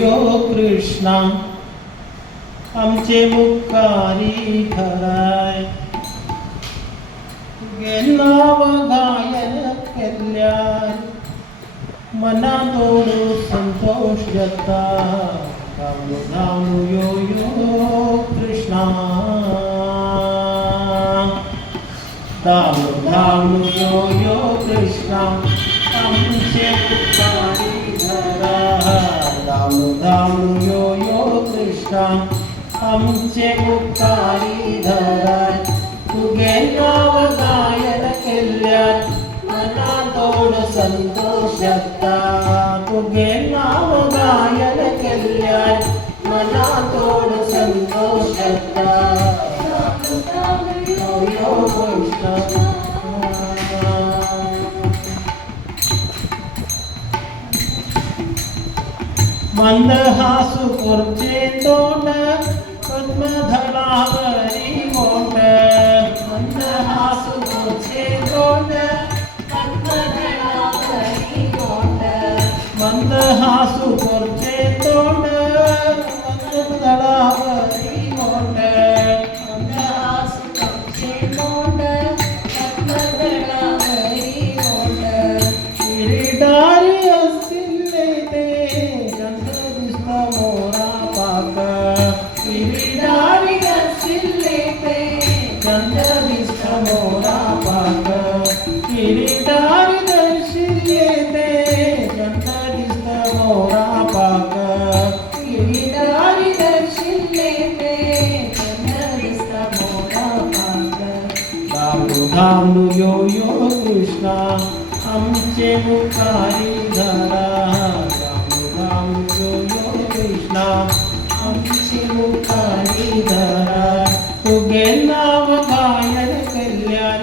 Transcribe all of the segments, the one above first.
यो कृष्णा आमचे मुखारी ठराय तुगे नाव गायन केल्यार मना तोडू संतोष जाता गाऊ गाऊ यो यो कृष्णा दामू दामू यो यो कृष्णा आमचे मुखारी धरा दामू दामू यो यो कृष्णा आमचे मुखारी धरा तुगे नाव गायन केल्यार मना तोड संतोष जाता तुगे नाव गायन केल्यार मना तोड संतोष जाता यो यो कृष्ण मंदहासु करचे तोंड पद्मधरावरी मोठ मंदहासु करचे तोंड पद्मधरावरी मोठ मंदहासु करचे तोंड पद्मधरावरी मोठ मंदहासु करचे तोंड पद्मधरावरी मोठ किरीटारी असले ते मोरा पाक किरीटारी असले ते चंद दिसत मोरा पाक किरीटारी दर्शिले ते चंद दिसत मोरा पाक किरीटारी दर्शिले ते चंद दिसत मोरा पाक दामू दामू यो यो कृष्णा आमचे मुखारी धरा दामू दामू यो यो कृष्णा आमचे मुखारी धरा तुगे नाव गायन केल्यार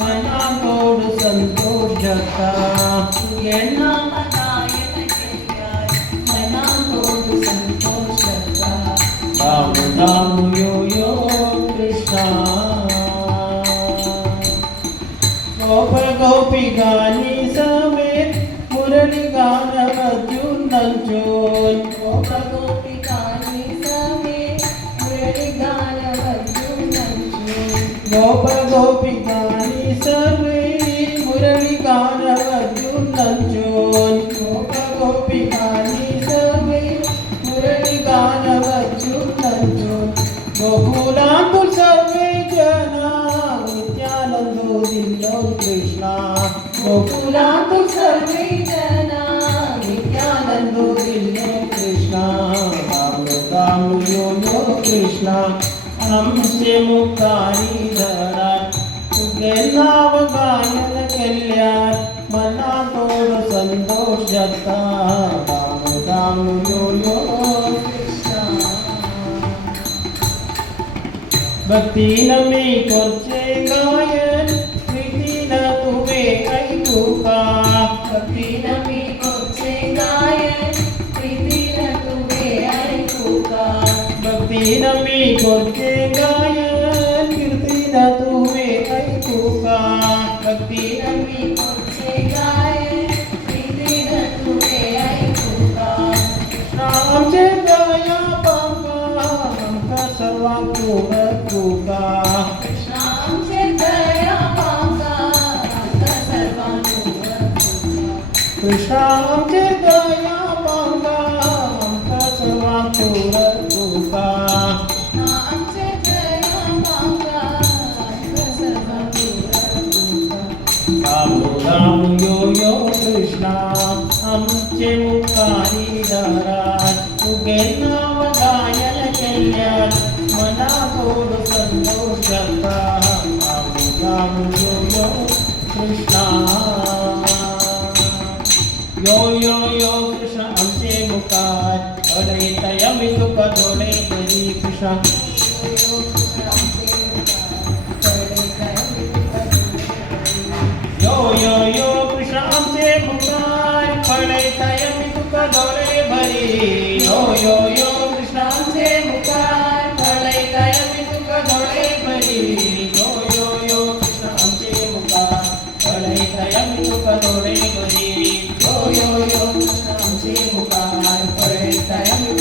मना तोड संतोष जाता तुगे नाव गायन केल्यार मना तोड संतोष जाता दामू दामू यो यो कृष्णा गोप गोपी गानी समेत मुरली गान अर्जुन नंचून गोप गोपी गानी समेत मुरली गान अर्जुन नंचून गोप गोपी गानी समेत मुरली गान अर्जुन नंचून गोप गोपी गानी समेत मुरली गान अर्जुन नंचून गोकुलांतून सर्वे जना नित्यानंदो दिल्लो कृष्णा गोकुलांतून सर्वे जना नित्यानंदो दिल्लो कृष्णा दामू दामू यो यो कृष्णा आमचे मुखारी धरा तुगे नाव गायन केल्यार मना तोड संतोष जाता दामू दामू यो यो कृष्णा भक्तीन मी करचे गायन प्रीतीन तुवे ऐकू का भक्तीन मी करचे गायन प्रीतीन तुवे ऐकू का भक्तीन मी करचे गायन कीर्तीन तुवे ऐकू का भक्तीन मी करचे गायन प्रीतीन तुवे ऐकू का आमचे दया पांगा आमका सर्वांक तुका कृष्णा आमचे दया पांगा आमका सर्वांक कृष्णा आमचे दया पांगा आमका सर्वांक तुका कृष्णा आमचे दया पांगा आमका सर्वांक तुका दामू दामू यो यो कृष्णा आमचे मुखारी धरा तुगे नाव गायन केल्यार मना तोड संतोष जाता दामू दामू यो यो कृष्णा यो यो यो कृष्णा आमचे मुखार अडयतय मी तुका थोडे तरी कृष्णा यो यो यो कृष्णा आमचे मुखार अडयतय मी तुका थोडे भरी यो यो यो कृष्णा आमचे मुखार अडयतय मी तुका थोडे भरी यो यो यो कृष्णा आमचे मुखार अडयतय मी तुका थोडे भरी यो यो यो कृष्णा आमचे मुखार अडयतय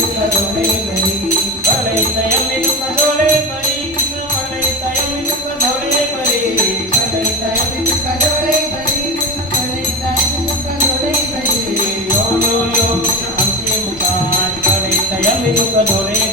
यमी तुका धोळे